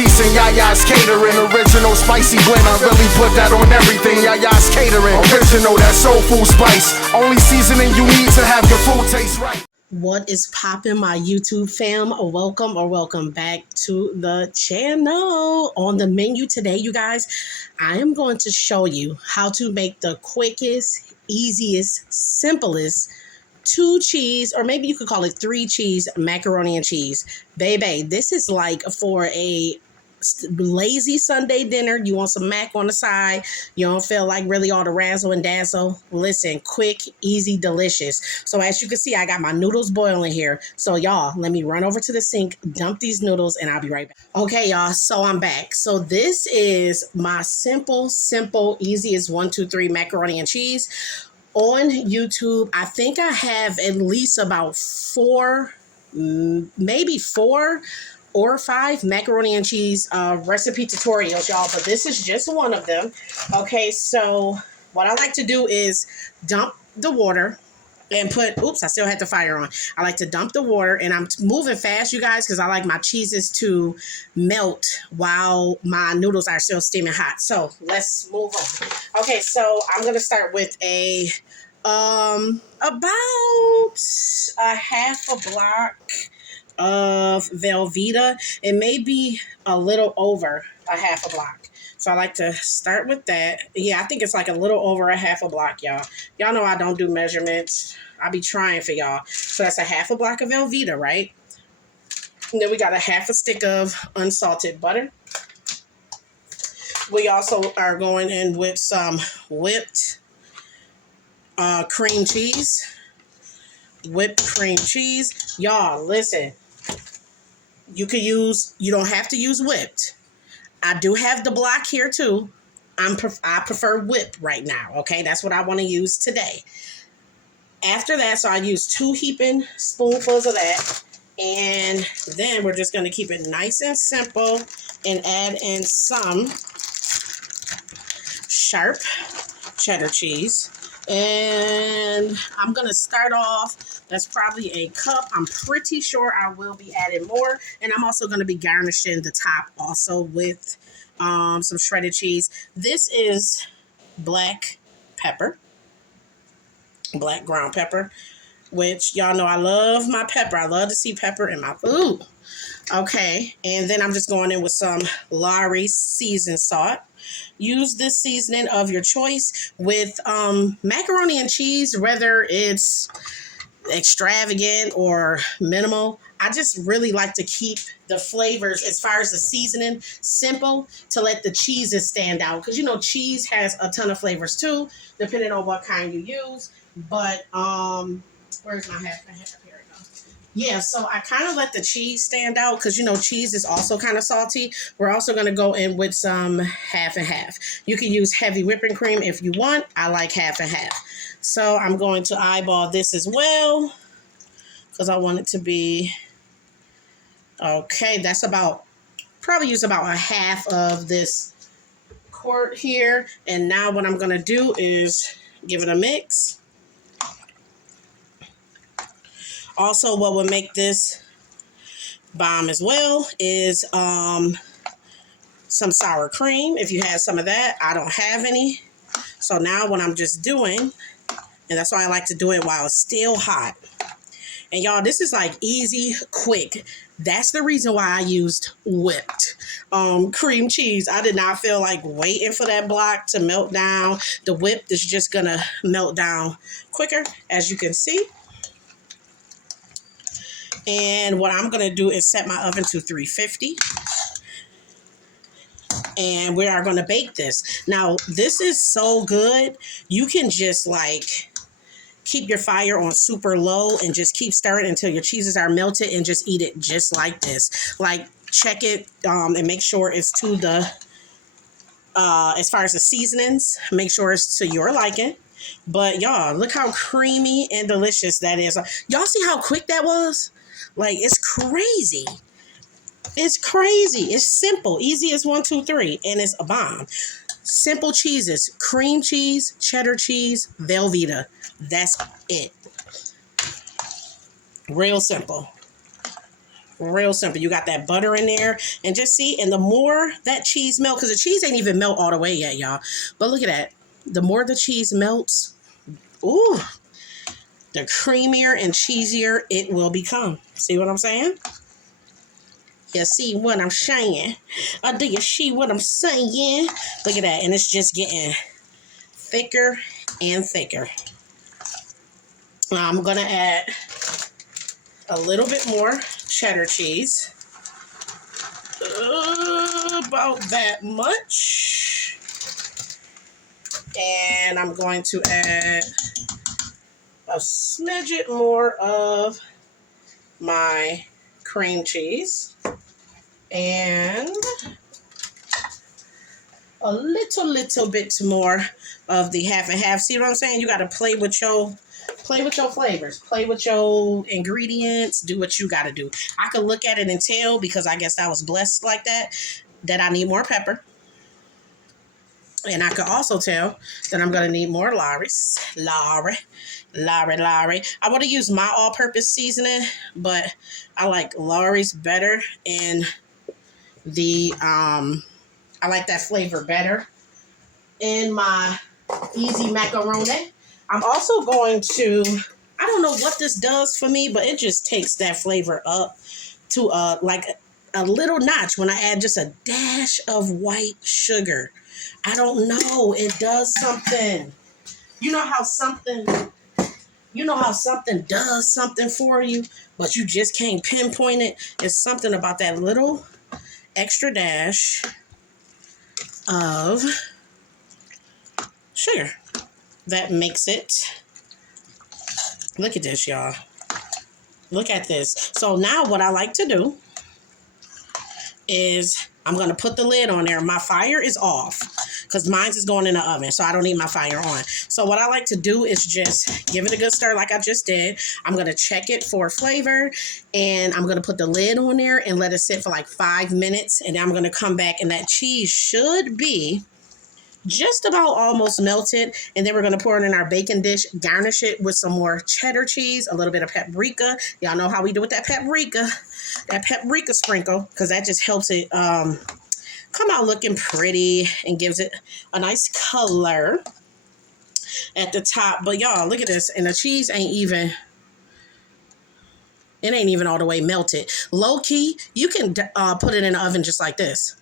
season, YAYA'S Catering. Original spicy blend, I really put that on everything. YAYA'S Catering. Original, that soul food spice. Only seasoning you need to have your food taste right. What is poppin', my YouTube fam? Welcome back to the channel. On the menu today, you guys, I am going to show you how to make the quickest, easiest, simplest 2 cheese, or maybe you could call it 3 cheese macaroni and cheese. Baby, this is like for a lazy Sunday dinner. You want some mac on the side. You don't feel like really all the razzle and dazzle. Listen, quick, easy, delicious. So as you can see, I got my noodles boiling here. So y'all, let me run over to the sink, dump these noodles, and I'll be right back. Okay, y'all, so I'm back. So this is my simple, easiest 1, 2, 3 macaroni and cheese. On YouTube, I think I have at least about 4, maybe 4 or 5 macaroni and cheese recipe tutorials, y'all, but this is just one of them. Okay, so what I like to do is dump the water and put, oops, I still had the fire on. I like to dump the water, and I'm moving fast, you guys, because I like my cheeses to melt while my noodles are still steaming hot. So let's move on. Okay, so I'm going to start with about a half a block of Velveeta. It may be a little over a half a block. So I like to start with that. Yeah, I think it's like a little over a half a block, y'all. Y'all know I don't do measurements. I be trying for y'all. So that's a half a block of Velveeta, right? And then we got a half a stick of unsalted butter. We also are going in with some whipped cream cheese. Whipped cream cheese. Y'all, listen. You don't have to use whipped. I do have the block here too. I prefer whipped right now, okay? That's what I want to use today. After that, so I use 2 heaping spoonfuls of that. And then we're just going to keep it nice and simple and add in some sharp cheddar cheese. And I'm going to start off, that's probably a cup. I'm pretty sure I will be adding more. And I'm also going to be garnishing the top also with some shredded cheese. This is black pepper, black ground pepper, which y'all know I love my pepper. I love to see pepper in my food. Okay, and then I'm just going in with some Lawry seasoned salt. Use this seasoning of your choice with macaroni and cheese, whether it's extravagant or minimal. I just really like to keep the flavors as far as the seasoning simple to let the cheeses stand out. Because, you know, cheese has a ton of flavors too, depending on what kind you use. But, where's my half? Here we go. Yeah, so I kind of let the cheese stand out because, you know, cheese is also kind of salty. We're also going to go in with some half and half. You can use heavy whipping cream if you want. I like half and half. So I'm going to eyeball this as well because I want it to be, okay, that's about, probably use about a half of this quart here. And now what I'm going to do is give it a mix. Also, what would make this bomb as well is some sour cream. If you have some of that, I don't have any. So now what I'm just doing, and that's why I like to do it while it's still hot. And y'all, this is like easy, quick. That's the reason why I used whipped cream cheese. I did not feel like waiting for that block to melt down. The whipped is just gonna melt down quicker, as you can see. And what I'm going to do is set my oven to 350. And we are going to bake this. Now, this is so good. You can just like keep your fire on super low and just keep stirring until your cheeses are melted and just eat it just like this. Like, check it and make sure it's to the, as far as the seasonings, make sure it's to your liking. But y'all, look how creamy and delicious that is. Y'all see how quick that was? Like, it's crazy. It's crazy. It's simple. Easy as 1, 2, 3. And it's a bomb. Simple cheeses. Cream cheese, cheddar cheese, Velveeta. That's it. Real simple. Real simple. You got that butter in there. And just see, and the more that cheese melts, because the cheese ain't even melt all the way yet, y'all. But look at that. The more the cheese melts, ooh, the creamier and cheesier it will become. See what I'm saying? You see what I'm saying? Do you see what I'm saying? Look at that. And it's just getting thicker and thicker. Now I'm going to add a little bit more cheddar cheese. About that much. And I'm going to add a smidget more of my cream cheese. And a little bit more of the half and half. See what I'm saying? You got to play with your flavors, play with your ingredients, do what you got to do. I could look at it and tell, because I guess I was blessed like that I need more pepper. And I could also tell that I'm going to need more Lawry's. Lawry. I want to use my all-purpose seasoning, but I like Lawry's better. And I like that flavor better in my easy macaroni. I'm also going to, I don't know what this does for me, but it just takes that flavor up to like a little notch when I add just a dash of white sugar. I don't know. It does something. You know how something does something for you, but you just can't pinpoint it? It's something about that little extra dash of sugar that makes it. Look at this, y'all. Look at this. So now what I like to do is I'm going to put the lid on there. My fire is off because mine is going in the oven, so I don't need my fire on. So what I like to do is just give it a good stir like I just did. I'm going to check it for flavor, and I'm going to put the lid on there and let it sit for like 5 minutes, and then I'm going to come back, and that cheese should be just about almost melted. And then we're going to pour it in our baking dish, garnish it with some more cheddar cheese, a little bit of paprika. Y'all know how we do with that paprika sprinkle, because that just helps it come out looking pretty and gives it a nice color at the top. But y'all, look at this, and the cheese ain't even all the way melted. Low key, you can put it in the oven just like this.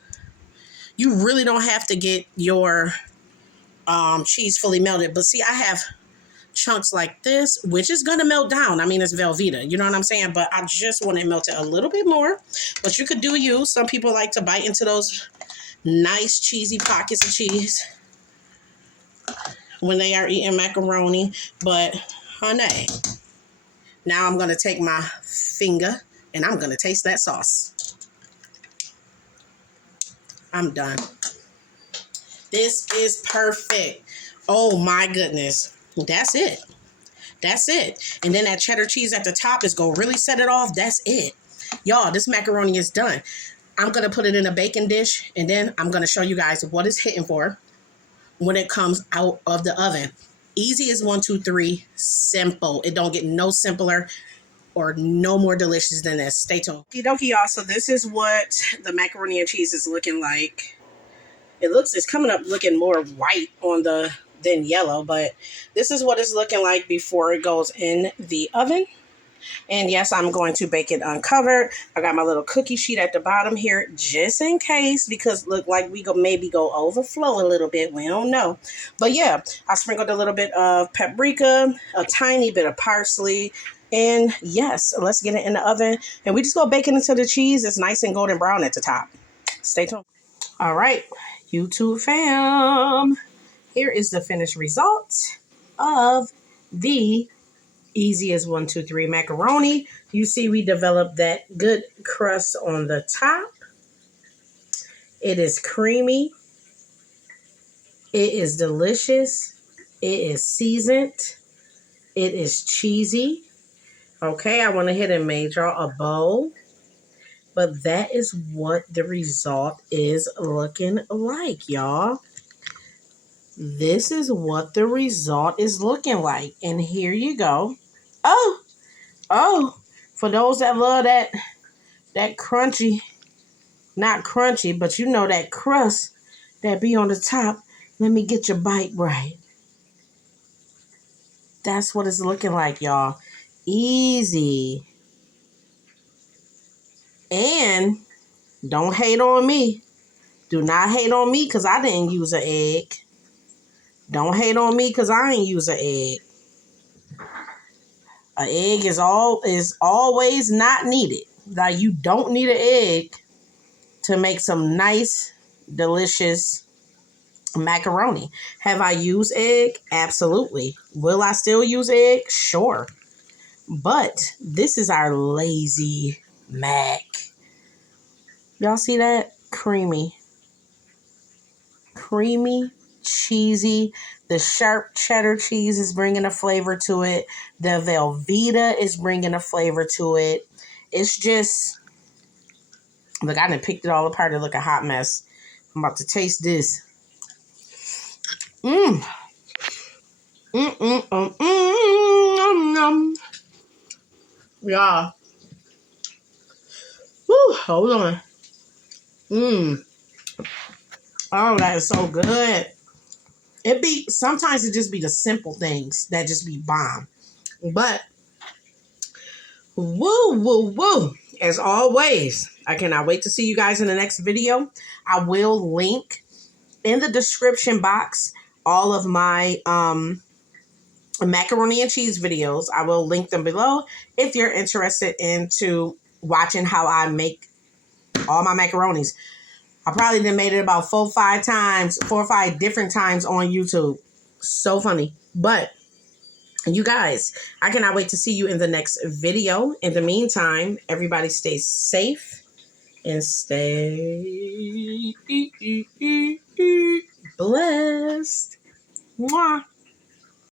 You really don't have to get your cheese fully melted. But see, I have chunks like this, which is going to melt down. I mean, it's Velveeta. You know what I'm saying? But I just want it melted a little bit more. But you could do you. Some people like to bite into those nice cheesy pockets of cheese when they are eating macaroni. But, honey, now I'm going to take my finger and I'm going to taste that sauce. I'm done. This is perfect. Oh my goodness. That's it. That's it. And then that cheddar cheese at the top is going to really set it off. That's it. Y'all, this macaroni is done. I'm going to put it in a baking dish, and then I'm going to show you guys what it's hitting for when it comes out of the oven. Easy as 1, 2, 3. Simple. It don't get no simpler or no more delicious than this. Stay tuned. Okie dokie, y'all. So this is what the macaroni and cheese is looking like. It's coming up looking more white than yellow, but this is what it's looking like before it goes in the oven. And yes, I'm going to bake it uncovered. I got my little cookie sheet at the bottom here just in case, because look like we maybe go overflow a little bit. We don't know. But yeah, I sprinkled a little bit of paprika, a tiny bit of parsley. And yes, let's get it in the oven. And we just go bake it until the cheese is nice and golden brown at the top. Stay tuned. All right, YouTube fam. Here is the finished result of the easy as 1, 2, 3 macaroni. You see we developed that good crust on the top. It is creamy. It is delicious. It is seasoned. It is cheesy. Okay, I went ahead and made y'all a bowl. But that is what the result is looking like, y'all. This is what the result is looking like. And here you go. Oh, for those that love that That crunchy, not crunchy, but you know that crust that be on the top. Let me get your bite right. That's what it's looking like, y'all. Easy. And don't hate on me. Do not hate on me because I didn't use an egg. Don't hate on me because I ain't use an egg. An egg is always not needed. Like, you don't need an egg to make some nice, delicious macaroni. Have I used egg? Absolutely. Will I still use egg? Sure. But this is our lazy mac. Y'all see that? Creamy. Creamy, cheesy. The sharp cheddar cheese is bringing a flavor to it. The Velveeta is bringing a flavor to it. It's just, look, I done picked it all apart to look a hot mess. I'm about to taste this. Mmm. Yeah. Woo, hold on. Oh, that is so good. Sometimes it just be the simple things that just be bomb. But woo. As always, I cannot wait to see you guys in the next video. I will link in the description box all of my macaroni and cheese videos. I will link them below if you're interested into watching how I make all my macaronis. I probably done made it about 4 or 5 different times on YouTube. So funny. But you guys, I cannot wait to see you in the next video. In the meantime, everybody stay safe and stay blessed. Mwah.